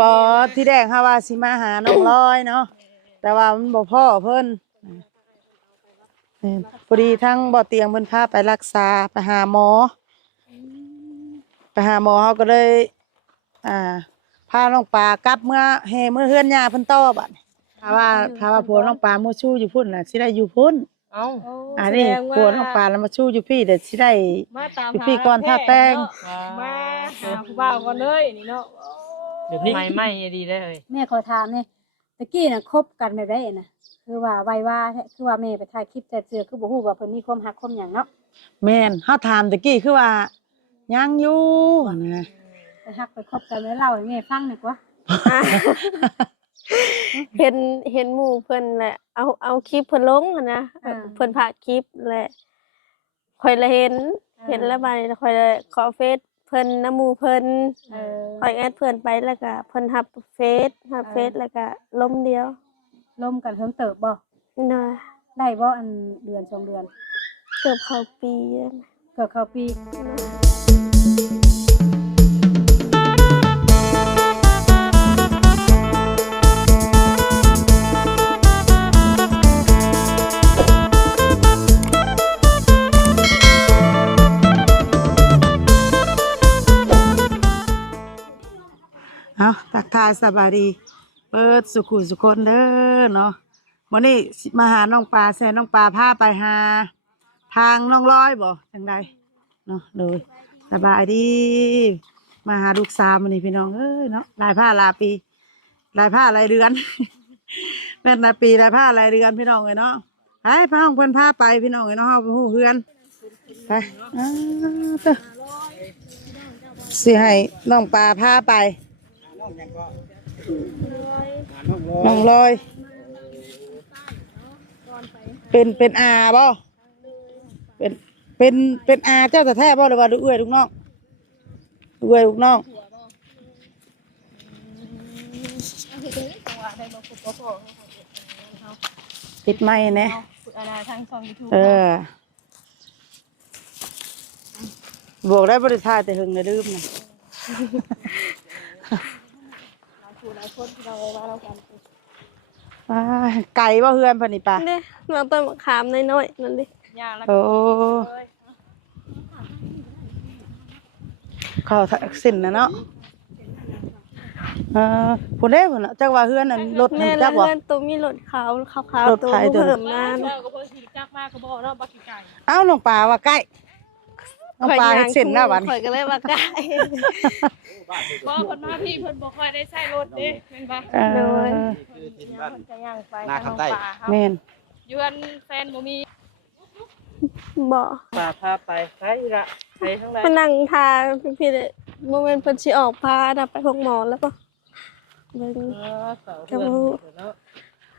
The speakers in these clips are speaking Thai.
บ่ที่แรกเฮาว่าสิมาหาน้องลอยเนาะแต่ว่ามันบ่พอเพิ่นพอดีทั้งบ่เตียงเพิ่นพาไปรักษาไปหาหมอเฮาก็เลยพาน้องปลากลับเมื่อแห่เมื่อเฮือนย่าเพิ่นต่อบัดถ้าว่าผัวน้องปลามาชู้อยู่พุ่นน่ะสิได้อยู่พุ่นอันนี้ผัวน้องปลาแล้วมาชู้อยู่พี่เดี๋ยวสิได้อยู่พี่ก่อนถ้าแต่งมาหาผู้บ่าวก่อนเลยนี่เนาะเดี๋ยวนี้ไม่ดีได้เลยแม่ขอถามนี่ตะกี้น่ะคบกันแบบใดน่ะคือว่าไว้ว่าคือว่าแม่ไปถ่ายคลิปแต่เสือคือบ่ฮู้ว่าเพิ่นมีความฮักความหยังเนาะแม่นเฮาถามตะกี้คือว่ายังอยู่นะ ไปฮักไปคบกันแล้วเล่าให้แม่ฟังหน่อยกว่าเห็นหมู่เพิ่นแหละเอาคลิปเพิ่นลงนะเพิ่นพากคลิปแหละค่อยละเห็นแล้วบัดนี้ค่อยขอเฟซเพิ่นนำหมู่เพิ่นค่อยแอดเพิ่นไปแล้วก็เพิ่นรับเฟซแล้วก็ล้มเดียวล้มกันเพิ่งเติบบ่น่ะได้บ่อันเดือน2เดือนเกือบเข้าปีเกือบเข้าปีทักทายสบายดีเปิดสุขุสุคนเด้อเนาะวันนี้มาหาน้องปลาแซ่น้องปลาพาไปหาทางน้องลอยบ่จังใดเนาะเลยสบายดีมาหาลูกสาวมื้อนี้พี่น้องเอ้ยเนาะลายผ้าลาปีลายผ้าลายเดือนแม่นลายปีลายผ้าลายเดือนพี่น้องเอ้ยเนาะไปพาของเพิ่นพาไปพี่น้องเอ้ยเนาะเฮาไปฮู้เฮือนไปเด้อสิให้น้องปลาพาไปน้องลอยเป็นอาบ่เป็นอาเจ้าแต่แท้บ่หรือว่าเอื้อยลูกน้องปิดไม้แน่บอกได้บริษัทแต่หึงในลืมนะไก่บ่เฮือนพอนี่ปะเนี่ยเราต้นมะขามน้อยๆนั่นดิโอ้เขาสินนะเนาะผู้เล่ผู้น่ะจักว่าเฮือนนั่นรถมันจักว่าเฮือนตัวมีรถขาวตัวเพิ่มมาก็บ่สิจักมากก็บ่เนาะบ่ขี้ไก่เอ้าน้องปลาว่าใกล้น้องปลาเฮ็ดเส้นหน้าวันข่อยก็เลยว่าใกล้พอเพิ่นมาพี่เพิ่นบ่ค่อยได้ใช้รถเด้แม่นบ่นาคำใต้แม่นยืนแฟนบ่มีบ่พาไปไปละไปทั้งหลายมานั่งทาพี่ๆบ่แม่นเพิ่นสิออกพาน่ะไปพบหมอแล้วก็เบิ่งก็บ่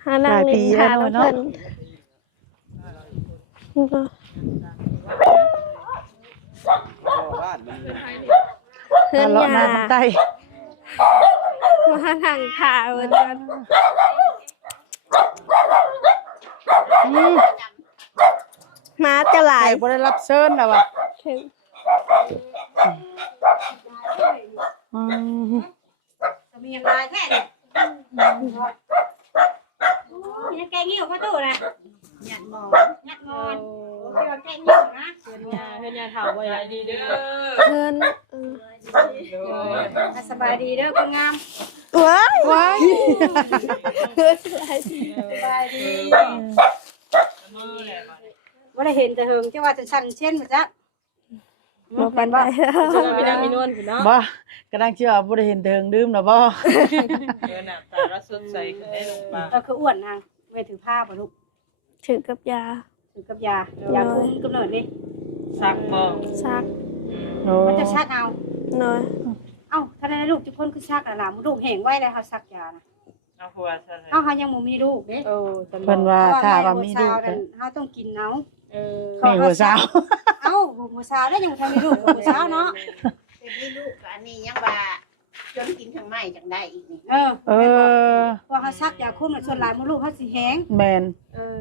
หานั่งนี่ทาแล้วเพิ่นเฮือนยาใต้มานั่งทาเหมือนกันมาจะหลายบ่ได้รับเชิญแล้วว่ะมีอะไรแท้นี่แกงิ้วมาตู้น่ะหยัดงอนเดี๋ยวแกงิ้วนะเฮือนยาเฒ่าไว้ดีเด้อเพิ่นสบายดีเด้อคนงามว้ายสบายดีว่าได้เห็นแต่เฮิงจะว่าจะชันเช่นมาจ๊ะบ่ปานใดจะมีดังมีนวลพุ่นเนาะบ่กำลังเชื่อบ่ได้เห็นเถิงดื่มน่ะบ่น่ะตาละสดใสขึ้นได้ลงมาก็คืออ้วนนางเวถือผ้าบ่ลูกถือกับยาคุมกำเนิดนี่ซักบ่ซักมันจะชักเอาน้อยเอ้าถ้าได้ลูกทุกคนคือชักล่ะลูกแห้งไว้แล้วเฮาซักยานะเอาหัวซั่นเฮายังบ่มีลูกเด้เพิ่นว่าถ้าว่ามีลูกเฮาต้องกินเอามีหัวสาวเอ้าหัวสาวได้ยังบ่ทันมีลูกหัวสาวเนาะเป็นมีลูกก็อันนี้ยังว่าจนกินทางไม้จังได้อีกนี่เพราะเฮาซักยาคุมน่ะส่วนหลายมื้อลูกเฮาสิแห้งแม่น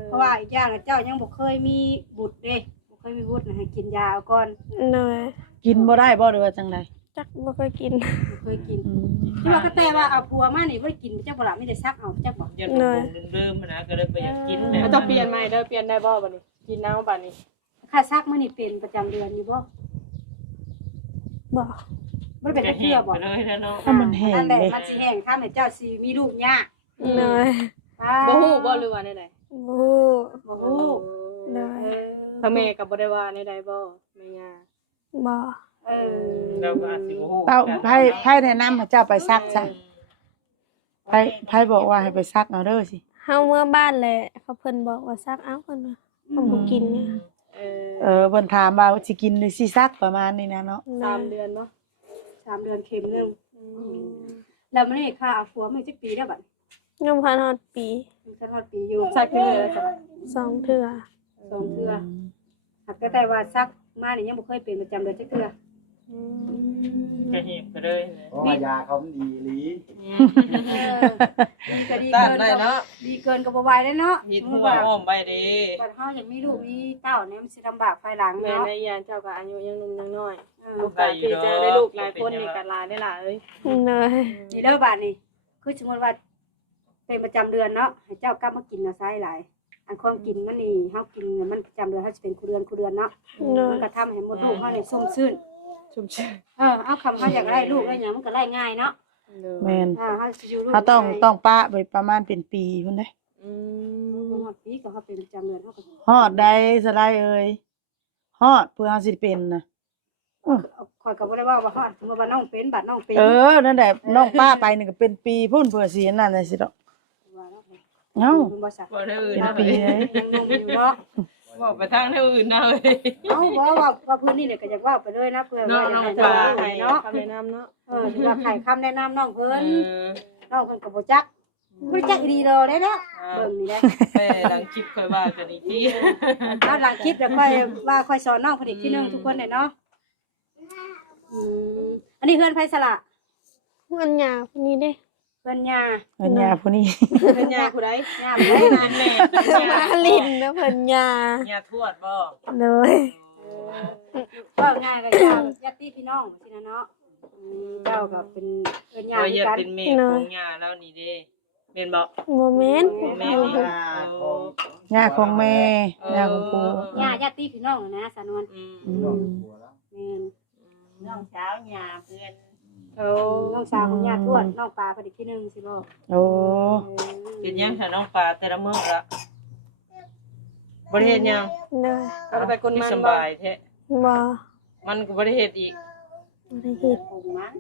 เพราะว่าอีกอย่างเจ้ายังบ่เคยมีบุตรเด้บ่เคยมีบุตรให้กินยาเอาก่อนน้อยกินบ่ได้บ่หรือว่าจังได จักบ่เคยกิน บ่เคยกินที่ว่าก็แต่ว่าเอาผัวมานี่บ่ได้กินจักบ่ล่ะมีแต่ซักเอาจักบ่ ยันเดิมๆนะก็เลยไปอยากกิน แล้วต้องเปลี่ยนใหม่เด้อเปลี่ยนได้บ่บัดนี้กินเอาบัดนี้ ค่าซักมื้อนี่เป็นประจำเดือนอยู่บ่ บ่ บ่ได้เป็นจักเทื่อบ่ ไปเลยนะเนาะ ถ้ามันแห้ง นั่นแหละ เลย มันสิแห้งถ้าแม่เจ้าสิมีลูกยาก เลย บ่ฮู้บ่หรือว่าใด บ่ บ่ฮู้ เลย ๆถ้าแม่ก็บ่ได้ว่าใดๆบ่แม่ย่า บ่ เราก็อาจสิบ่ฮู้ เต้าไผแนะนำให้เจ้าไปซักซะไผบอกว่าให้ไปซักเอาเด้อสิ เฮาเมื่อบ้านแหละเขาเพิ่นบอกว่าซักเอาเพิ่นว่าเฮาบ่กินเนี่ย เพิ่นถามว่าสิกินหรือสิซักประมาณนี้นะเนาะ 3 เดือนเนาะ 3 เดือนเข็มนึงแล้วมันนี่ค่าเอาผัวมันจักปีแล้วบัด ยังพันฮอดปี มันก็ฮอดปีอยู่ สักเทื่อแล้วจ้ะ 2 เทื่อ 2เทื่อหากก็แต่ว่าซักมานี่ยังบ่เคยเป็นประจำเดือนจักเทื่อ ก็เห็นไปเลยนะ เพราะว่ายาเขามันดีหลี ดีก็ดี ต้าน เกิน ได้ ก็ เนาะ ดีเกินก็บ่ไหวแล้วเนาะ เฮ็ดหัวอ้อมไปเด้ บัดเฮาอยากมีลูกมีเต้าเนี่ยมันสิลำบากภายหลัง แม่ เนาะ ในยานเจ้าก็อายุยังหนุ่มยังน้อย ลูกได้อยู่ ที่ ดอก จะได้ลูกหลายคนนี่ก็หลายได้หลายเอ้ย เลย นี่เด้อบาดนี่คือสมมุติว่าเป็นประจำเดือนเนาะให้เจ้ากลับมากินน่ะซ้ายหลายอันความกินมันนี่เฮากินมันประจำเดือนเฮาสิเป็นคู่เดือนเนาะ เล มัน ย ก็ทำให้มดลูกเฮานี่ชุ่มชื่น ชุ่มชื่น เอาคำเฮาอยากได้ลูกได้หยังมันก็ได้ง่ายเนาะ แม่น เฮาสิอยู่ลูก เขาต้องปะไปประมาณเป็นปีพุ่นเด้ ฮอดปีก็เฮาเป็นประจำเดือนเฮาก็ ฮอดได้สลายเอ้ยฮอดเพื่อเฮาสิเป็นนะ ข่อยก็บ่ได้ว่าฮอดสมมุติว่าน้องเป็นบัดน้องเป็น นั่นแหละน้องป้าไปนี่ก็เป็นปีพุ่นเพื่อสินั่นน่ะสิดอกเอ้า บ่ซัก บ่ได้อื่น เป็น นะ ปี เอ้ย เลย ยังนุ่มอยู่เนาะ บอกไปทางอื่นนะเอ้ย เอาบ่ว่าพื้นนี่เนี่ยก็อยากว่าไปเลยนะเพื่อว่า น้อง ให้ ปลา เจ้า ให้ เนาะ คำแนะนำเนาะ ถือว่าไข่คำแนะนำน้องเพิ่น เออ น้องเพิ่นก็บ่จักบ่จักดีดอเด้เนาะเบิ่งนี่แหละ แต่หลังคลิปค่อยว่ากันอีกที แล้วหลังคลิปแล้วค่อยว่าค่อยสอนน้องเพิ่นอีกทีนึงทุกคนได้เนาะอันนี้เฮือนไผสละ เพิ่นหยาคนนี้เด้ เพิ่นย่า เพิ่นยาผู้นี้ เป็นยาผู้ใด ย่าบ่ได้นะ แม่ มาลิ้นนะเพิ่นหยา ญาทวดบ่ เลย ว่าง่ายก็ญาติพี่น้องสินะเนาะเจ้าก็เป็นเพิ่นย่า เรา คือ อย่า กัน เป็นแม่ของญาแล้วนี่เด้แม่นบ่ โมเมนต์ แม่ ยาของ ยาของแม่ยาของปู่ ย่าญาติพี่น้องนะสานวน น้องผัวแล้ว แม่น น้องสาวหญ้าเพื่อน โอ้ น้องสาวของย่าทวดน้องปลาเพิ่นอีกทีนึงสิบ่ โอ้ เป็นยังถ้าน้องปลาแต่ละมื้อละบ่ได้เฮ็ดหยัง เลย ก็ไปคน มี มัน ส บ่ บายแท้ บ่ มันก็บ่ได้เฮ็ดอีก บ่ได้เฮ็ด ปลูกมัน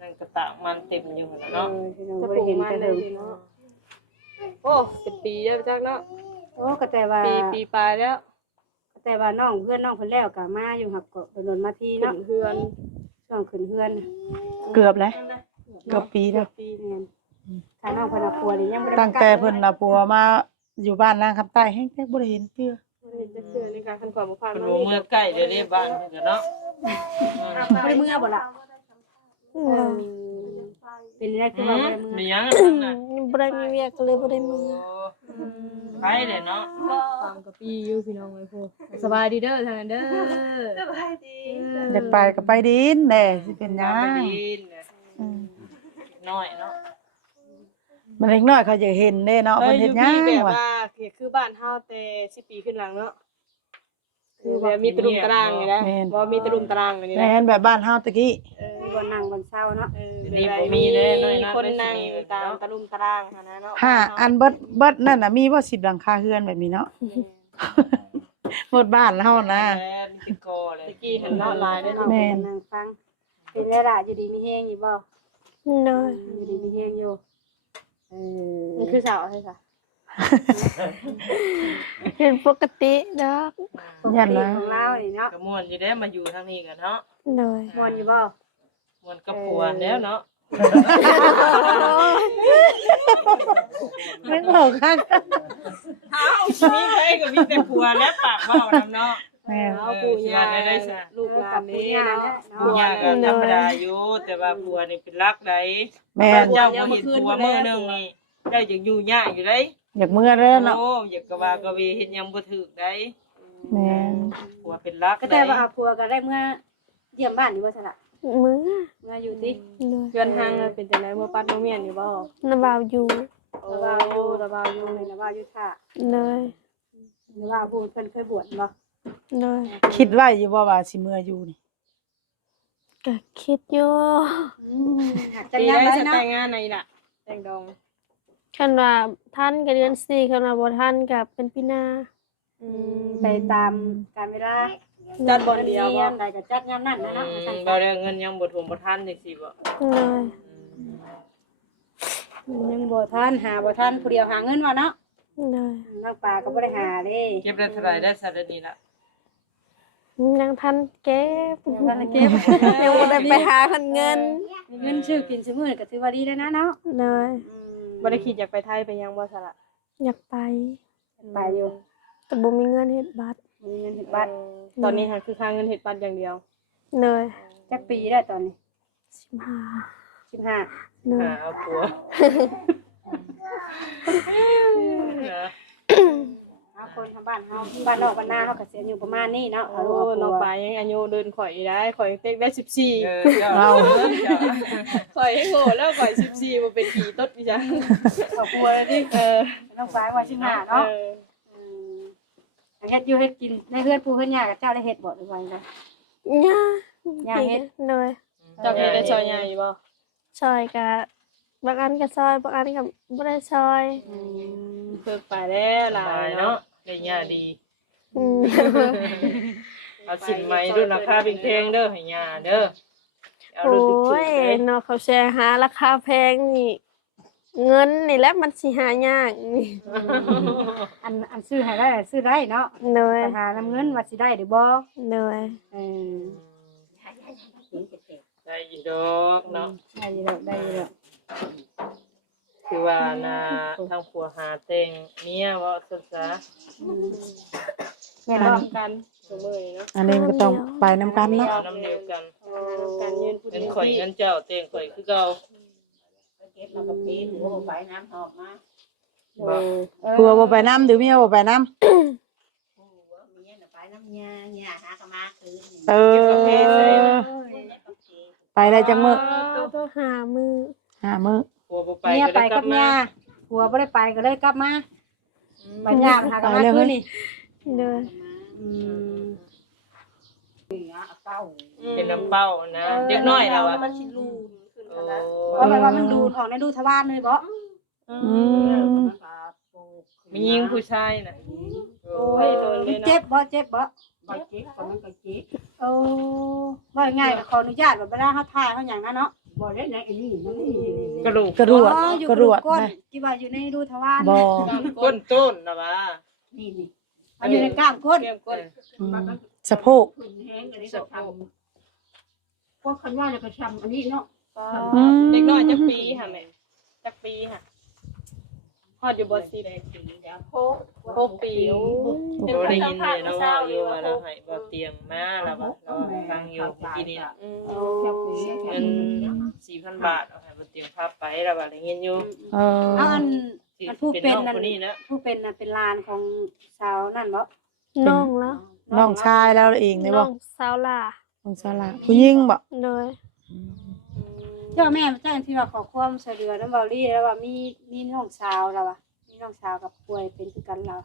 นั่นก็ตากมันเต็มอยู่หั่นน่ะเนาะ บ่ จะป ได้ ลูก เห็น มัน แต่ เล เดิ ย ม เนาะโอ้เป็นปีแล้วจักเนาะ โอ้ก็แต่ว่า ปีปลายแล้ว แต่ว่าน้องเพื่อนน้องเพิ่นแล้วก็มาอยู่หักก็โดนมาที ขึ้น เนาะ เฮือน ช่วงขึ้นเฮือน เกือบแล้วเกือบปีแล้ว ปีแม่นถ้าน้องเพิ่นเอาปัวนี่ยังบ่ได้ ตั้งแต่เพิ่นเอาปัวมาอยู่บ้านนางคำใต้แห้งแท้บ่ได้เห็นเตื้อ บ่ได้จะเชื่อในการคันความบ่ผ่าน เพิ่น มา บ่เมื่อใกล้เด้อเด้บ้านเพิ่นก็เนาะ บ่ได้เมื่อบ่ล่ะ เลย เป็นได้คือว่าบ่ได้เมื่อ มีหยังนั่นน่ะ บ่ได้มีเวียกเลยบ่ได้มือ ไปเด้อเนาะ ฟังกับปีอยู่พี่น้องเอ้ยพ่อสบายดีเด้อทางนั้นเด้อสบายดี อยากไปก็ไปดินแหน่สิเป็นหยั ไป ง ดินน่ะ อืม น้อยเนาะ มันเล็กน้อยเขาจะเห็นเด้เนาะเพิ่นเฮ็ดหยัง แบบ วะ ว่าคือบ้านเฮาแต่10 ปีขึ้นหลังเนาะคือแบบมีตะลุมตารางนี่นะบ่มีตะลุมตารางนี่ แม่ นะ นแบบบ้านเฮาตะกี้ มีบ่นั่งบ่เช้าเนาะ นี่บ่มีเด้น้อยนะ คนนั่งตามตะลุมตารางหั่นนะเนาะ ห้าอันเบิดนั่นน่ะมีบ่10หลังคาเรือนแบบนี้เนาะ หมดบ้านเฮานะ แม่มีแตะกอเลย ตะกี้เห็นเนาะลายได้เนาะ แม่น นั่งฟังเป็นได้ล่ะอยู่ดีมีแฮงอยู่บ่ เลย อยู่ดีมีแฮงอยู่มันคือสาวใช่ค่ะ เป็นปกติดอก ยัน ปก นะ ติของเรานี่เนาะ ก็ม่วนอยู่เด้มาอยู่ทางนี้กันเนาะ เลย ม่วนอยู่บ่ ม่วนกับผัวแล้วเนาะ ไม่ออกคัก เอ้ามีใครก็มีแต่ผัวและปากเว้านำเนาะ แม่น เอาปู่ย่าลูกหลานนี่เนาะ ผัวยาก็ธรรมดาอยู่แต่ว่าผัวนี่เป็นรักใด แม่น เจ้าบ่เห็นผัวมื้อนึงนี่เจ้าอยากอยู่ยากอยู่ได้ อยากเมื่อแล้วเนาะ โอ้อยากกะว่ากะเวเฮ็ดหยังบ่ถูกได้ แม่น ผัวเป็นรัก ก็ ได้ แต่ว่าเอาผัวก็ได้เมื่อ เยี่ยมบ้านอยู่บ่ซั่นล่ะ มื้อ มาอยู่ติ เลย เพื่อนทางเป็นจังไดบ่ปัดบ่เมียนอยู่บ่ น้าบ่าวอยู่ โอ้ระบาวอยู่ แล้วว่าอยู่ท่า เลย แล้วว่าผู้เพิ่นเคยบวชบ่ เลย คิดไว้อยู่บ่ว่าสิเมื่ออยู่นี่ ก็คิดอยู่ จัง ปี ยาม ได้ ได้ จะ เนาะ แต่งงานไหนล่ะแต่งดอง คันว่าท่านก็เดือน4คันว่าบ่ท่านก็เป็นปีหน้า ไปตามการเวลา จัดบ่เดียวบ่ ยามใดก็จัดยามนั้นนะเนาะ บ่ได้เงินยังบ่ทุ่มบ่ทันจังซี่บ่ เลย ยังบ่ทันหาบ่ทันผู้เดียวหาเงินว่าเนาะ เลย นางปลาก็บ่ได้หาเด้ เก็บได้เท่าไหร่ได้ซะเดี๋ยวนี้ล่ะ ยังทันเก็บ ทันได้เก็บ ยังบ่ได้ไปหาคันเงิน มีเงินซื้อกินซื้อมื้อก็ถือว่าดีแล้วนะเนาะ เลย บ่ได้คิดอยากไปไทยไปยังบ่ซะล่ะ อยากไป ไปอยู่ แต่บ่มีเงินเฮ็ดบัตร มีเงินเฮ็ดบัตร ตอนนี้หาคือค่าเงินเฮ็ดบัตรอย่างเดียว เลย จักปีได้ตอนนี้ 15 15 เลย หาเอาผัว เอาคนทางบ้านเฮาบ้านนอกบ้านนาเฮาก็สิอายุประมาณนี้เนาะ โอ้น้องปลายังอายุเดินข่อยได้ข่อยเต็กได้14 เรา ข่อยให้โง่แล้วข่อย14บ่เป็นผีตดดิจ้ะ ครอบครัวเลยดิน้องปลายว่า15เนาะเฮ็ดอยู่เฮ็ดกินในเฮือนปู่เฮือนย่ากับเจ้าได้เฮ็ดบ่หรือว่าจังได ย่า ย่าเฮ็ด เลย เจ้าเคยได้ซอยใหญ่บ่ ซอยก็บางอันก็ซอยบางอันก็บ่ได้ซอย เพิ่นไปแล้วหลา ตาย ย เนาะ เนาะ ได้ย่าดี อืม เอาสินใหม่รุ่นราคาแพงๆเด้อให้ย่าเด้อเอา โอ้ รุ่นถูก ย ๆเลย เนาะเขาแชร์หาราคาแพงนี่ เงินนี่แหละมันสิหายากนี่ อันซื้อให้ได้ซื้อได้เนาะ เลย ปัญหานำเงินว่าสิได้หรือบ่ เลย เออ ได้อีดอกเนาะ ได้อยู่แล้วได้อยู่แล้ว คือว่านาทางผัวหาแต่งเมียว่าซั่นซะ แม่น พร้ บ่ อมกันซุมื้อนี้เนาะ อันนี้มันก็ต้องไปนํกันเนาะ เอาน้ำเดียวกัน การยืนผู้ เงิน ดี ข่อยเงินเจ้าแต่งข่อยคือเก่า เก็บแล้วก็ปีนหัวไปน้ำหอบมา บ่ ผัวบ่ไปนำหรือเมียบ่ไปนำ หัวเมียน่ะไปน้ำยาหากะมาคืน เออ ไปได้จังมื้อ หามือ 5 มื้อ ผัวบ่ไป เมีย ก็ ไป ได้กลั กั บบ มา ย่าผัวบ่ได้ไปก็เลยกลับมาบัดย่าหากนมาคืนนี่ เลย เป็นน้ำเป้านะเด็กน้อยแล้วอ่ะ มันสิลูนขึ้น โอ้ นะ เพราะว่ามันดูดออกในดูทวารเลยบ่ อืม มียิงผู้ชายน่ะ โอ้ยโดนเลย เจ็ เนาะ บบ่เจ็บบ่ ไปเจ็บก็มันก็เจ็บ โอ้บ่ง่ายๆก็ขออนุญาตว่าเวลาเฮาถ่ายเฮาหยังนะเนาะ บ่ได้ไหนอันนี้มันนี่ กระดูก กระรวด อ๋ออยู่ กระรวด ก้น นะ ที่ว่าอยู่ในดูทวาร บ่ ก้นต้นนะวะ นี่ มันอยู่ในกล้ามก้น เตรียมก้น อืมสะโพก ขึ้นแห้งกันนี่ก็ทำพวกคันว่าจะไปทำอันนี้เนาะ อืม เด็กน้อยจักปีค่ะแม่จักปีค่ะฮอดอยู่บ่สิได้6ปีโอ้ โอ้ได้ยินเลยนะว่าอยู่ว่าเราให้บ่เตียงมาแล้วว่าเราฟังอยู่เมื่อกี้นี่น่ะ อืม เงิน 4,000 บาทเอาให้บ่เตียงพาไปแล้วว่าได้ยินอยู่ เออ เอาอัน สิ มันผู้ เป็น เป็น น้อง นั่น คนนี้นะ ผู้เป็นน่ะเป็นลานของสาวนั่นบ่ น้องแล้ว น้องชายแล้วเองได้ น้ บ่ องสาวล่ะ น้องสาระผู้หญิงบ่ เลย เจ้าแม่มาแจ้งที่ว่าขอความช่วยเหลือนำเบาลี่แล้วว่ามีน้องสาวแล้วอ่ะมีน้องสาวกับป่วยเป็นคือกันเรา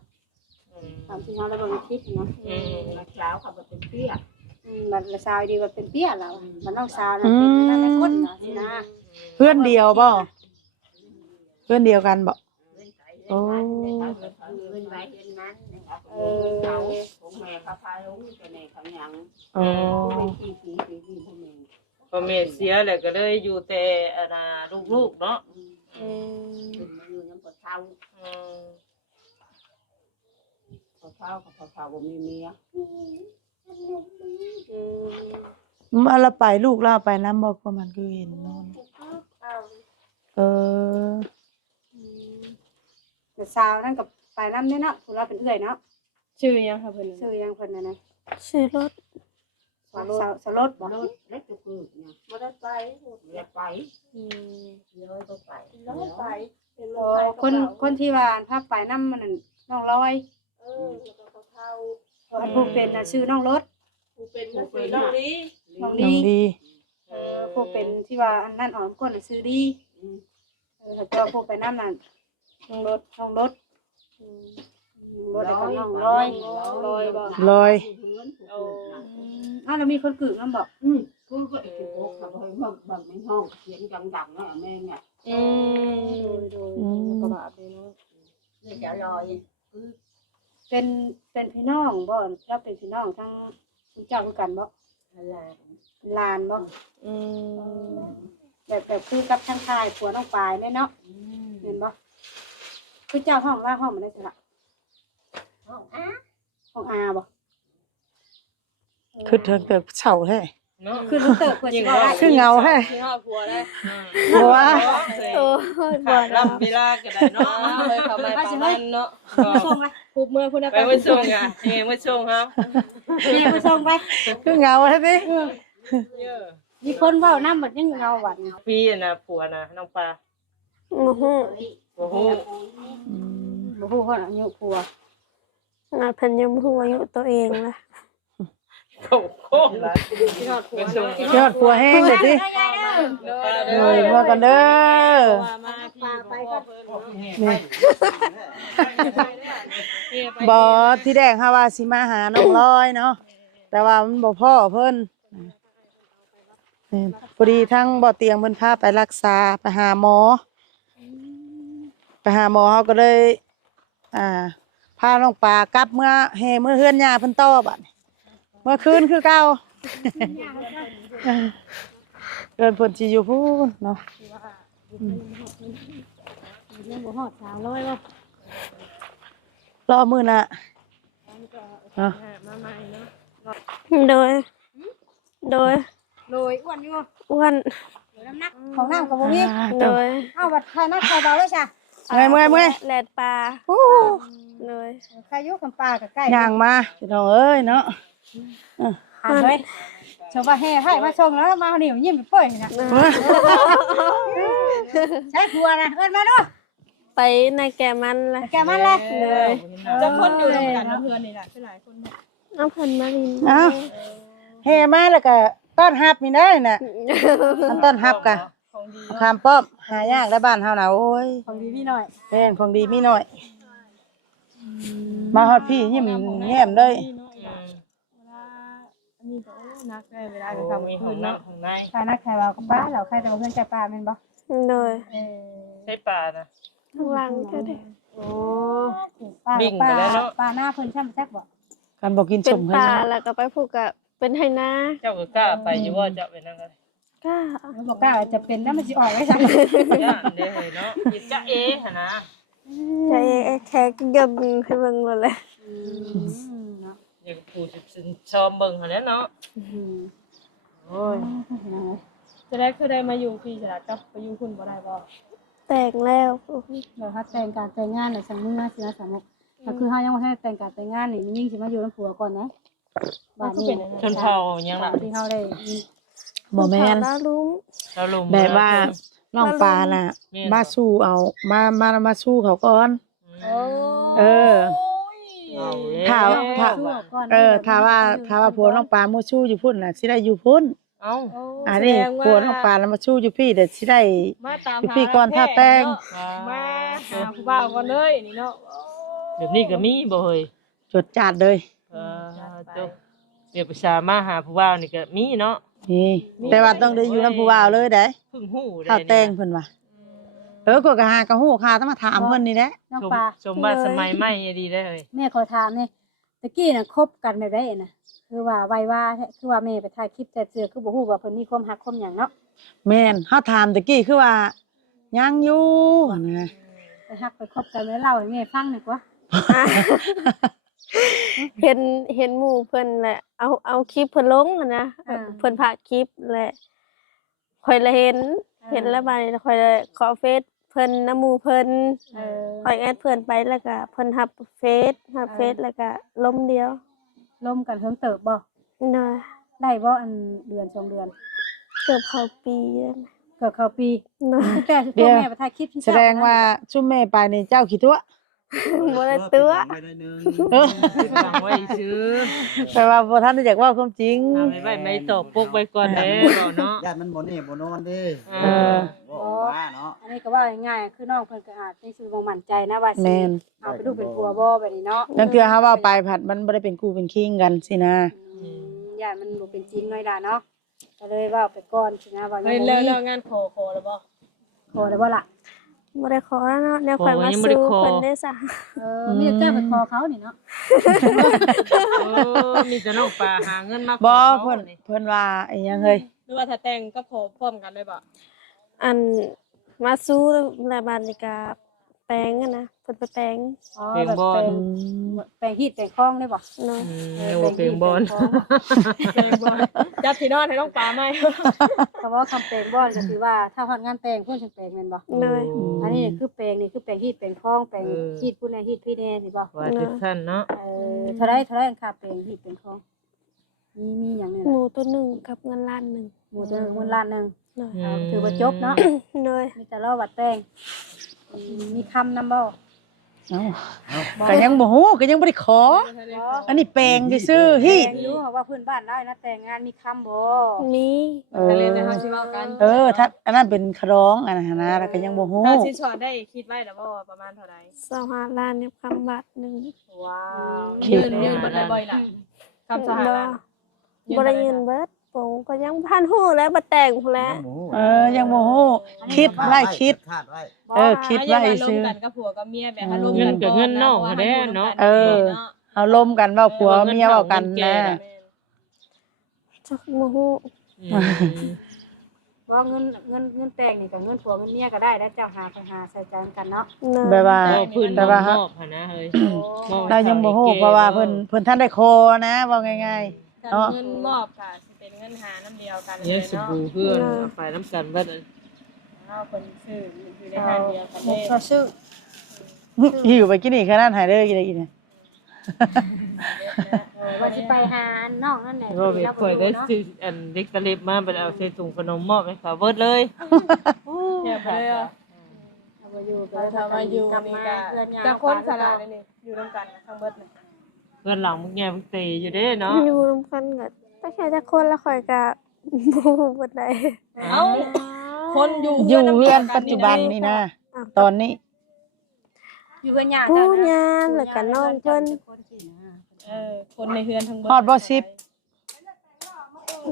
อืม ตามที่เฮาได้เบิ่งในคลิปเนาะ อืม เช้าเขาก็เป็นเปี้ย บัดละสาวดีว่าเป็นเปี้ยแล้วบัดน้องสาวน่ะเป็นนั่นในคนน่ะสินะ เพื่อนเดียวบ่เพื่อนเดียวกันบ่โอ้ เงินไว้เงินนั้นเขาของแม่เขาพาลงแต่แม่เขายัง โอ้ ปีพ่อแม่ พอแม่เสียแล้วก็เลยอยู่แต่อันน่ะลูกๆเนาะ อืม มาอยู่น้ำปลาเท้า อืม ปลาเท้ากับปลาเท้าบ่มีเมีย มาละไปลูกเราไปนำบ่ก็มันคือเห็นนอนเออ แต่สาวนั่นกับไปนำเด้เนาะผู้เราเป็นเอื้อยเนาะ ชื่อยังค่ะเพิ่น ชื่อยังเพิ่นน่ะนะ ซื้อรถ สลดบ่ รถเล็กจะคือเนี่ย บ่ได้ไป เรียกไป อืม เลยก็ไป แล้วไปเป็นร โอ้ ถไฟ คนที่ว่าพาไปนำมันนั่นน้องลอย แล้วก็เฒ่า อันผู้เป็นน่ะชื่อน้องรถ ผู้เป็นน่ะคือน้องลี ล น้อง น้อ ดี งดี พวกเป็นที่ว่าอันนั้นออกก้นน่ะซื้อดีถ้าเจ้าพวกไปน้ำนั่นน้องรถแล้วก็น้องลอยบ่ ลอย แล้วมีคนกึ่งนำบ่ คือก็อีกโอ้ค่ะบ่ให้บังในห้องเสียงดังๆนะแม่เนี่ย ก็บาปเลยเนาะ เลยจะลอย เป็นพี่น้องบ่แล้วเป็นพี่น้องทั้งเจ้าคือกันบ่ อะไร ลานบ่แบบคือกับทางชายผัวน้องปลายแม่เนาะเห็นบ่คือเจ้าห้องว่าห้องมันได้สิล่ะ ห้องอ้า ห้องอาบ่ คือเถิงเติบเฉาแท้ เนาะ คือรู้เติบเพิ่นสิว่าได้ คือเงาแท้ ที่ครอบครัวได้ บัว โอ้ยบ่ รั ได้ บเวลาก็ได้เนาะ เลยเข้ามาประมาณเนาะ มาส่งไป ปุบเมื่อพุ่น ไปมื้อส่งอ่ะนี่มื้อส่งครับ แม่มาส่งไป คือเงาแท้ดิ เยอะ มีคนเว้านำบัดยังเงาหวัน พี่น่ะผัวน่ะน้องปลา โอ้โห โอ้โห บ่ฮู้เพิ่นอายุผัว เพิ่นยังบ่ฮู้อายุตัวเองล่ะ เขาโค้งละ ที่ครอบครัว ส่ง ยอดผัวแห้งเลยดิ เด้ เลยมากันเด้อ ว่ามาพี่ไปก็ บอที่แดงฮาว่าสิมาหาน้องลอยเนาะแต่ว่ามันบ่พ่อเพิ่นพอดีทั้งบ่เตียงเพิ่นพาไปรักษาไปหาหมอเขาก็เลยพาน้องปลากลับเมื่อเมื่อเฮือนย่าเพิ่นต่อบัดนี้เมื่อคืนคือเก่าเดินเพิ่นสิอยู่พู้นเนาะ ยังบ่ฮอด300บ่ รอมื้อน่ะเนาะ โดย โดยอ้วนอยู่ อ้วน น้ำหนักของน้ำก็บ่มี โดย เอ้าบัดใครนักใครเบาเลยจ้ะ เมื่อย แลดปลาโดย ใครอยู่กับปลาก็ใกล้ ย่างมาพี่น้องเอ้ยเนาะ หันเลยชาวบ้านแห่ให้มาส่งแล้วมานี่ยิ้มไปเปื่อยนะใช้ผัวนะเอิ้นมาดู ไปในแก่มันล่ะ แกมันเลย เลย จะคนอยู่ด้วยกันเพื่อนนี่แหละเป็นหลายคน เอาเพิ่นมาลิน เอ้าเฮมาแล้วก็ต้อนรับนี่ได้น่ะมันต้อนรับกะ ของดี คำป้อมหายากได้บ้านเฮาน่ะโอ้ย ของดีพี่หน่อย เป็นของดีมีหน่อย มาฮอดพี่ยิ้มแย้มเลย อันนี้ก็นักได้เวลา โอ้ จะทำ มีข คื อง น นอ เนาะ กของใน ใครนักใครเบากับป้าเราใครแต่เพื่อนใจปลาเป็นบ่ โดย ใช้ปลานะ ข้างหลังก็ได้ โอ้ป้าป้าหน้าเพิ่นช่ำแซ่บบ่ กันบ่กิน เป็ ส น ม ป ให้ ลาแล้วก็ไปผูกกับเป็นไหนา เจ้าก็กล้าไปอยู่ว่าเจ้าไปนั่นก็ กล้า บอกกล้าจะเป็นแล้วมันสิออกไว้ซะ ย่านเด้อเนาะยิจะเอ๋หั่นนะ จะแค่ยนให้เบิ่งเลย อยากผู้สิชอมเบิ่งหั่นแหละเนาะโอ้ย จะได้คือได้มาอยู่พี่จะก็ไปอยู่คุณบ่ได้บ่ แต่งแล้ว เราฮัดแต่งการแต่งงานน่ะสั่งมือสินะสามกก็คือเฮายังบ่ทันแต่งการแต่งงานนี่ยิ่งสิมาอยู่นำผัวก่อนนะบ้านนี้ ชนเผ่ายังล่ะ ที่เฮาได้ บ่แม่น แล้วลุง เราลุม แบบว่าน้องปลาน่ะ มาสู้เอามาสู้เขาก่อน เออ ถ้าถ้าว่าผัวน้องปลามาสู้อยู่พุ่นน่ะสิได้อยู่พุ่น เอ้า อันนี้ผัวน้องปลาแล้วมาสู้อยู่พี่เดี๋ยวสิได้ มาตาม อยู่พี่ก่อนถ้าแต่ง มาหาผู้บ่าวก่อนเลยนี่เนาะ เดี๋ยวนี้ก็มีบ่เฮ้ย จดจาดเลย จบเดี๋ยวประชามาหาผู้บ่าวนี่ก็มีเนาะ นี่แต่ว่าต้องได้อยู่นำผู้บ่าวเลยได้ เพิ่งฮู้ได้ ถ้าแต่งเพิ่นว่าก็ก็หากะฮู้ค่าต้องมาถามเพิ่นนี่แหละ น้อง ชม ปลา ชมว่าสมัยใหม่ดีได้เลย แม่ขอถามนี่ตะกี้น่ะคบกันแบบใดน่ะคือว่าไว้ว่าคือว่าแม่ไปถ่ายคลิปแต่เสือคือบ่ฮู้ว่าเพิ่นมีความรักความหยังเนาะ แม่นเฮาถามตะกี้คือว่ายังอยู่นะ ไปฮักไปคบกันแล้วเล่าให้แม่ฟังหน่อยกว่า เห็นหมู่เพิ่นแหละเอาคลิปเพิ่นลงนะเพิ่นพากคลิปแหละค่อยละเห็นแล้วบาดนี้ค่อยเลยขอเฟซเพิ่นน้ำหมู่เพิ่นค่อยแอดเพิ่นไปแล้วก็เพิ่นรับเฟซแล้วก็ล้มเดียว ร่วมกันเพิ่งเติบบ่ น่ะ ได้บ่อันเดือน2เดือน เกือบเข้าปีแล้วนะ เกิดเข้าปี น่ะ แต่ตัวแม่ไปถ่ายคลิปที่ แสดงว่าชุมแม่ไปนี่เจ้าขี้ตัว บ่ได้ตัว ไม่ได้นึง ฟังไว้ซื้อ แปลว่าบ่ทันได้อยากเว้าความจริง ทำไว้ไม่ตบปุกไว้ก่อนเด้บ่เนาะ ญาติมันบ่นี่บ่นอนเด้ เออ บ่ว่าเนาะ อันนี้ก็ว่าง่ายๆคือน้องเพิ่นก็อาจมีชื่อบ่มั่นใจนะว่าสิ แม่น เอาไปลูกเป็นผัวบ่แบบนี้เนาะ นั่นคือเฮาเว้าไปผัดมันบ่ได้เป็นคู่เป็นคิงกันสินะ ญาติมันบ่เป็นจริงน้อยล่ะเนาะก็เลยว่าไปก่อนสินะว่า เฮ้ย ยัง เลิ บ่ ก มี เลิกงานขอแล้วบ่ ขอได้บ่ล่ะ บ่ได้ขอแล้วเนาะแนวข่อยมาสู้เพิ่นได้ซะ มีแต่เจ้าไปขอเขานี่เนาะ โอ้มีแต่น้องปลาหาเงินมา บ่ ขอ เพิ่น นี่ เพิ่นว่าอีหยังเฮ้ย หรือว่าถ้าแต่งก็พร้อมกันเลยบ่ อันมาสู้แล้วบัดนี้ก็แปลงอะนะเพิ่นไปแปลง อ๋อแบบแปลงฮีดแปลงคลองได้บ่ เนาะ ว่าเพลงบอล เพลงบ่จับที่นอนให้น้องปลาไหม คำว่าคำแปลงบ่ก็คือว่าถ้าฮอดงานแต่งเพิ่นสิแปลงแม่นบ่ เนย อันนี้คือแปลงนี่คือแปลงฮีดแปลงคลองแปลงฮีดผู้ใดฮีดพี่แน่สิบ่ ว่าจุดสั้นเนาะ เท่าไรค่าแปลงฮีดแปลงคลองมีหยังนี่ ห Ừ. ล่ะ มูตัวหนึ่งกับเงินล้านหนึ่ง หมู่ตัวนึงมันล้านนึง เนย ถือว่าจบเนาะ เนย มีแต่รอวัดแต่งมีคำนำบ่ เอ้าก็ยังบ่ฮู้ก็ยังบ่ได้ขอ อันนี้แปลงซื่อๆฮิ แปลงรู้ว่าเพื่อนบ้านได้นะแต่งงานมีคำบ่ มี เอ ก็ อ เลยนะคะสิเว้ากัน ถ้าอันนั้นเป็นคร้องอันนั้นนะแล้วก็ยังบ่ฮู้ ถ้าสินสอดได้คิดไว้แล้วบ่ประมาณเท่าใด 25 ล้านเนี่ยคำบาทหนึ่ง ว้าวยืนบ่ได้บ่อยล่ะคำสหรัฐ บ่ได้ยินเบิดปงก็ยังพันหู้แล้วบ่แต่งพู้นแหล้ว ยังบ่ฮู้คิดไว้คิด คาดไว้ คิดไว้ ล ซื้ ง อ กันกับผัวกับเมียแบบลง เงิ กัน น กับเงินน้องเขาได้เนาะ เอาลมกันเว้าผัวเมียเว้ากันนะ จักบ่ฮู้ ว่าเงินแต่งนี่กับเงินผัวเงินเมียก็ได้แล้วเจ้าหาไปหาใส่ใจกันเนาะ เนย แบบว่า พื้น แต่ว่า มอบหั่นนะเฮ้ย เรายังบ่ฮู้เพราะว่าเพิ่นท่านได้โคนะเว้าง่าย การเงินมอบค่ะสิเป็นเงินหาน้ำเดียวกันเล เนี่ย ย ส เนาะ บู่เพื่อนเอาไปน้ำกันเบิด เอาคนซื้ออยู่ในทางเดียวกันเลย ก็ซื้อ ๆหิวไปกินอีกขนาดหายเด้อกินได้กิน ว่าสิไปหาน้องนั่นแหละ ว่าเว็บข่อยได้ซื้ออันเด็กตะเล็บมาไปเอาใส่ถุงขนมมอบให้เขาเบิดเลย เทียบไปเลยอ่ะ เอามาอยู่ เราทำมาอยู่ กลับ นี่ มา ก็ เพื่อนยา จะคนสลัดนี่อยู่ร่วมกันทั้งเบิดเลย เพื่อนหลังมึงแง่มึงตีอยู่เด้เนาะ อยู่รวมกันก็แต่แค่จะคนละข่อยก็บ่ฮู้บ่ได้ เอ้าคนอยู่ อยู่เฮือนปัจจุบันนี่นะตอนนี้ อยู่กันยาก ผู้ยานแล้วก็น้องเพิ่น คนในเฮือนทั้งเบิด ฮอดบ่10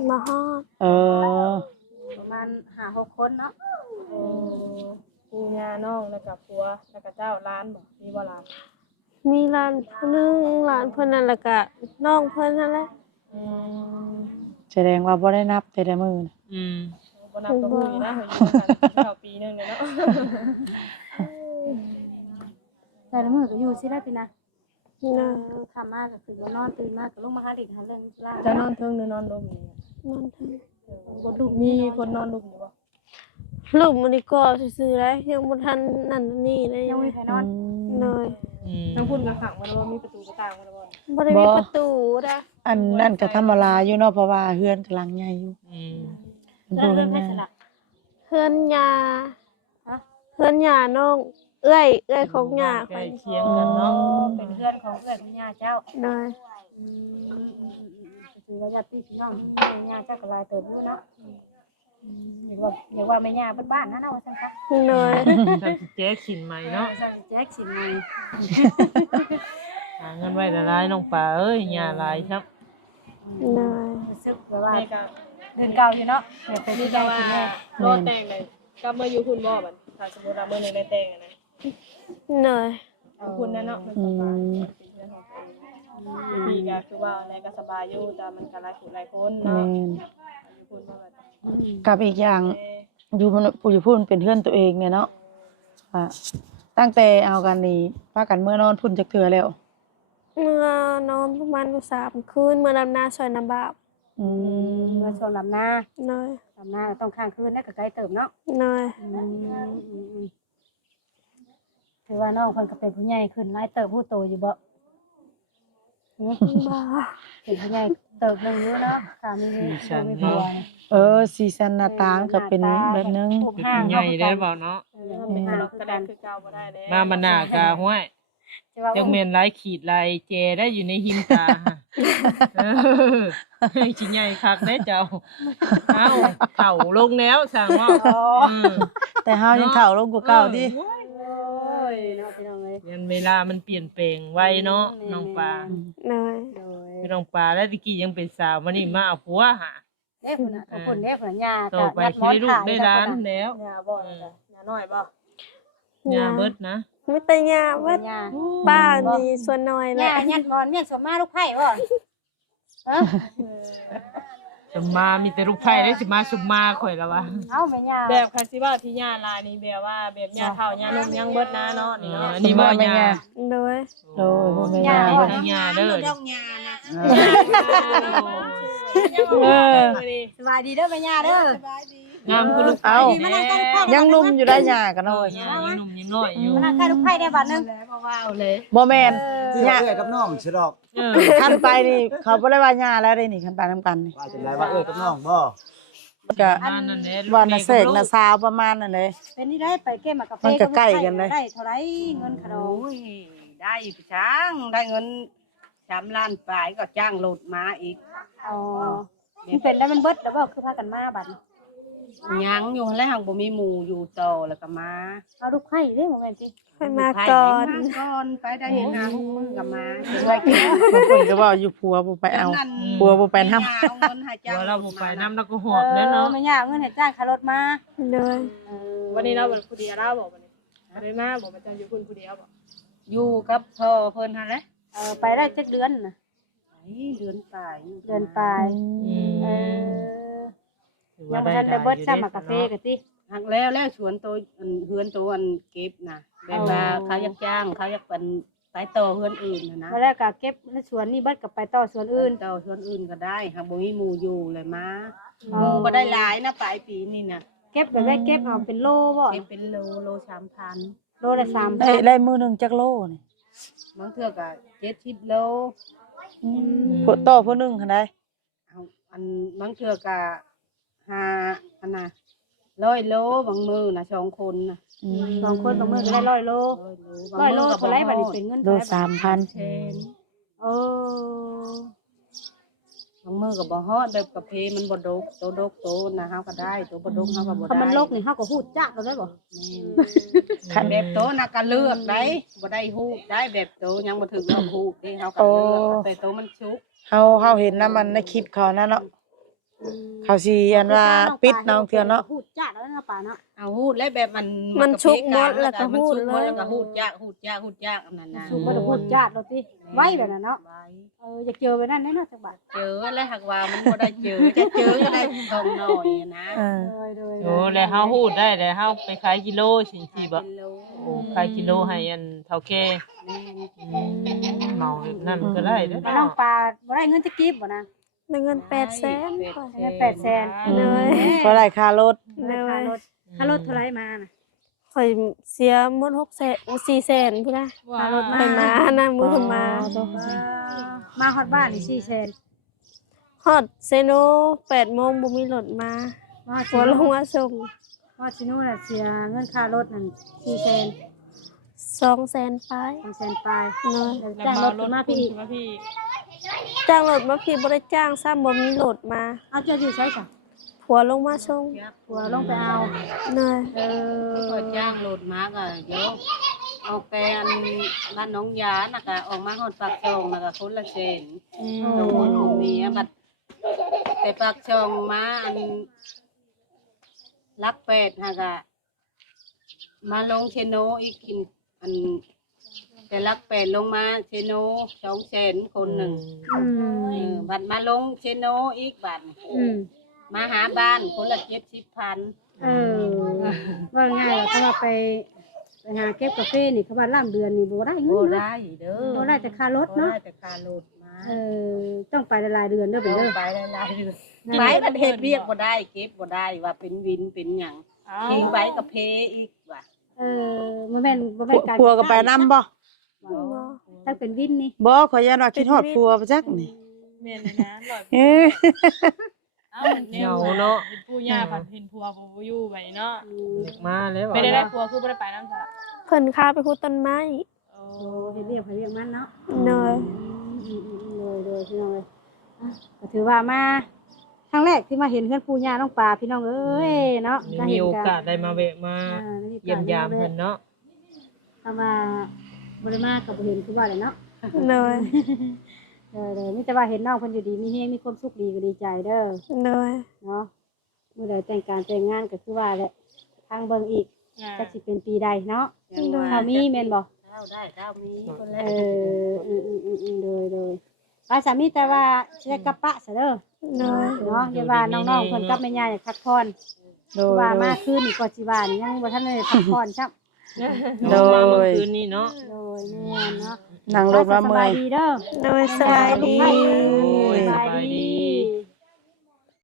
มาฮอด ประมาณ5-6คนเนาะ ปูญาน้องแล้วกับผัวแล้วกับเจ้าร้านบ่มีบ่ร้าน มีหลานผู้หนึงหลานเพิ่นนั่นแล้วก็น้องเพิ่นนั่นแหละ แสดงว่าบ่ได้นับแต่ละมื้อนะ บ่นับก็มีนะเฮาอยู่กันเข้าปีนึงเลยเนาะ แต่ละมื้อก็อยู่สิได้ตินะ เนย ค่ำมาก็คือบ่นอนตื่นมาก็ลงมาหาเด็กหาเรื่องล่า จะนอนเทิงหรือนอนลงนี่ นอนเพิ่น บ่ดุ มีคนนอนลุกอยู่บ่ ลูกมันนี่ก็ซื่อๆแล้วยังบ่ทันนั่นนี่เลย ยังมีใครนอน เนย ทั้งพุ่นกับขังมันว่ามีประตูกระต่างมันบ่ บ่ได้มีประตูนะ อันนั่นก็ธรรมดาอยู่เนาะเพราะว่าเฮือนกำลังใหญ่อยู่ดูกันแน่ เพื่อนยาเพื่อนยาน้องเอื้อยของยา ใกล้เคียงกันเนาะ เป็นเพื่อนของเพื่อนคุณย่าเจ้า เนย คือว่าญาติพี่น้องคุณย่าเจ้าก็หลายเติบอยู่เนาะอย่าว่าแม่ย่าบ้านๆนะเนาะว่าซั่นซะ เนย ทำสิแจ๊กขินใหม่เนาะ แจ็คสิมี หาเงินไว้ละลายน้องปลาเอ้ยหญ้าลายครับ เนย รู้สึกว่า แม่ก็ เดือนเก่าอยู่เนาะเดี๋ยวไป มี ที่ แต่ ได้ ว่า คุณแม่ รอแต่งเลยก็มาอยู่คุณบ่บัดถ้าสมมุติว่ามื้อนึงได้แต่งนะ เนย คุณนั่นเนาะมันสบายพี่ก็คือว่าอะไรก็สบายอยู่แต่มันก็หลายผู้หลายคน แม่ เนาะ น คุณว่าแบบ กับอีกอย่างอยู่มันปู่อยู่พูดมันเป็นเพื่อนตัวเองเนี่ยเนาะตั้งแต่เอากันนี่พากันเมื่อนอนพุ่นจักเทื่อแล้ว เมื่อนอนประมาณ3 คืนเมื่อดำนาซอยน้ำบาป เมื่อช่วงลำหน้า เนย ลำหน้าต้องข้างคืนแล้วก็ไกลเติบเนาะ เนย ถือว่าน้องเพิ่นก็เป็นผู้ใหญ่ขึ้นหลายเติบผู้โตอยู่บ่ บ้า เป็นผู้ใหญ่เติบนึงอยู่เนาะค่ะมีผัว ซีซันหน้าตามันก็เป็นแบบนึง ใหญ่ได้เปล่าเนาะ เป็นคนกระแดงคือเก่าบ่ได้แล้ว มามันหน้ากะห้วย จะว่า จังแม่นหลายขีดหลายแจได้อยู่ในหิมตาเออสิใหญ่คักเด้เจ้าเอ้าเฒ่าลงแล้วสั่งว่าม แต่เฮายังเฒ่าลงกว่าเก่าดิ โอ้ยเนาะพี่น้องเอ้ย ยันเวลามันเปลี่ยนแปลงไวเนาะน้องปลา เลย โดย คือน้องปลาแล้วตะกี้ยังเป็นสาวมานี่มาเอาผัวหา เด้พุ่นน่ะเอาพุ่นเด้พุ่นน่ะย่า ต่อไปสิได้ลูกได้หลานแล้ว ยาบ่นะจ๊ะยาน้อยบ่ ยาเบิดนะ มีแต่ยาว่า ย่า ป้านี่ส่วนน้อยแห ย่า ละ ยัดหมอนเนี่ยสมมาลูกไผ่บ่เออ สมมามีแต่ลูกไผ่ได้สิมาสุมมาข่อยแล้ววะ เอาแม่ย่า แบบคันสิว่าที่ยาลายนี่แบบว่าแบบยาเฒ่ายานมยังเบิดนะเนาะนี่เนาะ อันนี้บ่ยา โดย โดยบ่แม่น อั ยาน นี้ บ่ บ่ยาเด้อ เออ สบายดีเด้อแม่ย่าเด้อง ามคือลูก เอ้า มานั่งใกล้ลูกไผ่ ยังหนุ่มอยู่ได้ยากัน น้ เนาะ อยยายังหนุ่มยังน้อยอยู่ มานั่งใกล้ลูกไผ่ได้บัดนึง บ่แม่น เอื้อเอ้ยกับน้องสิดอก เออ คันไปนี่เขาบ่ได้ว่ายาแล้วได้นี่คันไปนํกันนี่ ว่าจังไดว่าเอ้ยกับน้องบ่ ก็ อันนั้นแหละ ว่าน่ะเสกน่ะสาวประมาณนั้นเลย เป็นนี่ได้ไปเก็บมากาแฟ มันก็ใกล้กันเลย ได้เท่าไรเงินขนม โอ้ยได้พี่ช้างได้เงิน3 ล้านปลายก็จ้างรถมาอีก อ๋อมันเป็นได้มันเบิดแล้วบ่คือพากันมาบัดนี้ ยังอยู่แล้วหังบ่มีหมู่อยู่ต่อแล้วก็มา เอาลูกไผ่เด้บ่แม่นสิ ค่อยมาก่อน มาก่อนไปได้เห็น6 มื้อก็มาเป็นไว้กิน บางคนก็ว่าอยู่ผัวบ่ไปเอา ผัวบ่ไปนำ เอาเงินให้จ้าง หัวเราบ่ไปน้ำแล้วก็หอบแล้วเนาะ แม่ย่าเอาเงินให้จ้างค่ารถมา โดย วันนี้เราเป็นผู้เดียวเราบอกวันนี้ได้มาบอกมันจะอยู่คนผู้เดียวบอก อยู่กับพ่อเพิ่นหั่นแหละ ไปได้จักเดือนน่ะ ไอ้เดือนปลาย เดือนปลาย อืม เออ ถือ ยั ว่าง ได้ ทันได้เบิด อยู่ ซ้ำมากาแฟก็ติ หักแล้วสวนตัวอันเฮือนตัวอันเก็บน่ะแบบว่าเขาอยากจ้างเขาอยากเป็นไปต่อเฮือนอื่นน่ะนะ มาแล้วก็เก็บในสวนนี่เบิดก็ไปต่อสวนอื่น ต่อเฮือนอื่นก็ได้หากบ่มีหมู่อยู่เลยมาหมู่บ่ได้หลายนะปลายปีนี่น่ะ เก็บแบบได้เก็บเอาเป็นโลบ่ เก็บเป็นโล 3,000 โลละ3 ได้มือหนึงจักโลนี่ บางเทื่อก็70 โล ผู้ต่อผู้หนึงหั่นได้ เอาอันบางเทื่อก็5อันน่ะ100 โลบางมื้อน่ะ2 คนน่ะ บางคนบางมื้อก็ได้100 โล 100 โล 100 โลเท่าไหร่บัดนี้เป็นเงิน โล เท่าไหร่บัดนี้ 3,000 เชน โอ้ บางมื้อก็บ่ฮอดแบบกะเพมันบ่ดกโตนะเฮาก็ได้ตัวบ่ดกเฮาก็บ่ได้ ถ้ามันโลกนี่เฮาก็ฮู้จักแล้วได้บ่ คัน แบบโตน่ะก็เลือกได้บ่ได้ฮู้ได้แบบโตยังบ่ถึงรอบฮู้เด้เฮาก็เลือกแต่โตมันชุก เฮาเห็นนํมันในคลิปเขานั่นเนาะเขาสิอันว่าปิดน้องเทื่อเนาะ ฮู้จักแล้วนะป่าเนาะ เอาฮู้แล้วแบบมัน มันชุกหมดแล้วก็ฮู้ มันชุกหมด เลย แล้วก็ฮู้จักอันนั้นน่ะ สุบ่ได้ฮู้จักแล้วติไว้แบบนั้นเนาะ ไว้ อยากเจอไปนั่นแน่เนาะจักบาท เจอแล้วหากว่ามันบ่ได้เจอจะเจอก็ได้ทองหน่อยนะ โดย โอ้แล้วเฮาฮู้ได้แล้วเฮาไปขายกิโลสิสิบ่ เป็นโล โอ้ขายกิโลให้อันเฒ่าแก่ แม่น เมานั่นก็ได้เด้อ น้องปลาบ่ได้เงินจะกีบบ่นะ ได้เงิน800,000 เงิน800,000 เลย ก็ได้ค่ารถ ได้ค่ารถเท่าไหร่มาน่ะ ข่อยเสียหมด400,000พุ่นนะค่ารถไปมานะมื้อเพิ่นมา มาฮอดบ้านนี่400,000 ฮอดเซโน8 โมงบ่มีรถมา มา หัวลงมาส่ง ว่าชิโน่น่ะเสียเงินค่ารถนั่น400,000 200,000ไป 200,000ปลาย เนาะ จ้างรถมาพี่อีก มาพี่ จ้างรถมาพี่บ่ได้จ้างซ้ำบ่มีรถมา เอาเจ้าอยู่ใช่จ้ะ ผัวลงมาส่ง หัวลงไปเอา เนย ก็จ้างโหลดมาก็เดี๋ยวเอาไปอันบ้านน้องยาน่ะก็ออกมาฮอดปากช่องน่ะก็คนละเส้นตรงคนบ่มีอะบัดแต่ปากช่องมาอันรัก8ฮะก็มาลงเชโนอีกกินอันแต่รัก8ลงมาเชโน200,000คนหนึงบัดมาลงเชโนอีกบัดมาหาบ้านคนละ70,000 ว่าง่ายถ้าว่าไปหาเก็บกาแฟนี่เขาว่าล่ามเดือนนี่บ่ได้เงิ บ่ นเนาะ ได้เด้อ บ่ได้แต่ค่ารถเนาะ บ่ได้แต่ค่ารถมา ต้องไปหลายๆเดือนเด้อเป็นเด้อ ไปหลายๆเดือนไปประเทศเรียกบ่ได้เก็บบ่ได้ว่าเป็นวินเป็นหยังทิ้งไว้กับเพอีกว่า บ่แม่นการ ผัวก็ไปนำบ่ ถ้าเป็นวินนี่ บ่ขอยยันว่าคิดฮอดผัวบ่จักนี่ แม่นนะหลอด เอ้ย เอ้าแนวเนาะเป็นผู้ย่าผัดเห็นผัวบ่อยู่ไปเนาะ มาแล้ว ไม่ได้ผัวคือบ่ได้ไปนำซะ เพิ่นพาไปคุดต้นไม้ โอ้ โอ้เฮ็ดเรียกให้เรียกมันเนาะ โดย โดยพี่น้องเอ้ยอ่ะก็ถือว่ามาครั้งแรกที่มาเห็นเพื่อนปู่ย่าน้องปลาพี่น้องเอ้ยเนาะก็ มี เห็น โอ กัน กาสได้มาแวะมาเยี่ยมยามเพิ่นเนาะ ถ้ามาบ่ได้มาก็บ่เห็นคือว่าเลยเนาะ โดย มีแต่ว่าเห็นน้องเพิ่นอยู่ดีมีเฮงมีความสุขดีก็ดีใจเด้อ โดย เนาะเมื่อใดแต่งการแต่งงานก็คือว่าแหละทางเบิ่งอีกจักสิเป็นปีใดเนาะถ้ามีแม่นบ่ เจ้าได้เจ้ามีคนแร เอก โดยว่าสามีแต่ว่าสิได้กลับปะซะเด้อ โดย เนาะอย่าว่าน้องๆเพิ่นกลับแม่ย่าอยากพักผ่อน โดย ว่ามาคืนนี่ก็สิว่านี่ยังบ่ทันได้พักผ่อนซับ โดย มาเมื่อคืนนี้เนาะ โดยแม่นเนาะ นั่งรถมาเมื่อย สบายดีเด้อ โดยสบายดี โอ้ยสบายดี